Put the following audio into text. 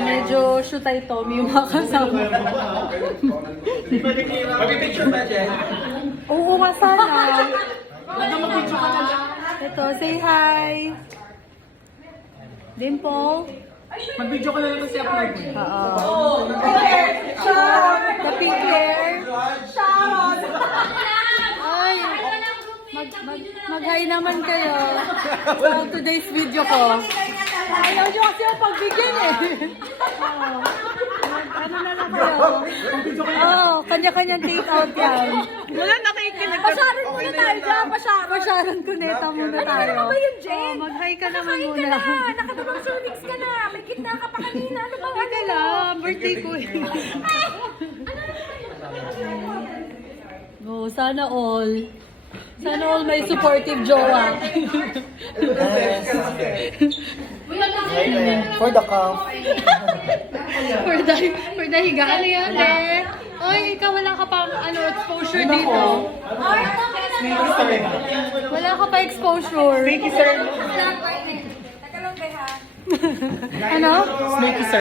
medyo shootay Tommy yung mga kasama. Mabipicture ba dyan? Oo nga sana. Mag-picture ka na lang. Ito, say hi. Dimple. Mag-video ka na lang kasi upload mo. Oo. The pink hair. Ay, mag-hi naman kayo sa today's video ko. Ayaw nyo kasi yung pagbigyan eh. Oo. Ano na lang kayo? Oo, kanya-kanyang take out yan. Wala nakikinig. Pasyaran muna tayo dyan, pasyaran. Pasyaran kuneta muna tayo. Ano ba yun, Jen? Mag-hi ka naman muna. Nakatulong Sunix ka na. May gitna ka pa kanina. Ano ba? Teka lang, birthday ko eh. No, sana all. Sana all may supportive jowa. For the calf. For the higa. Ano yan, eh? Oy, ikaw wala ka pang exposure dito. Wala ka pa exposure. Thank you, sir. Teka lang, ha? Ano? Snakey, sir.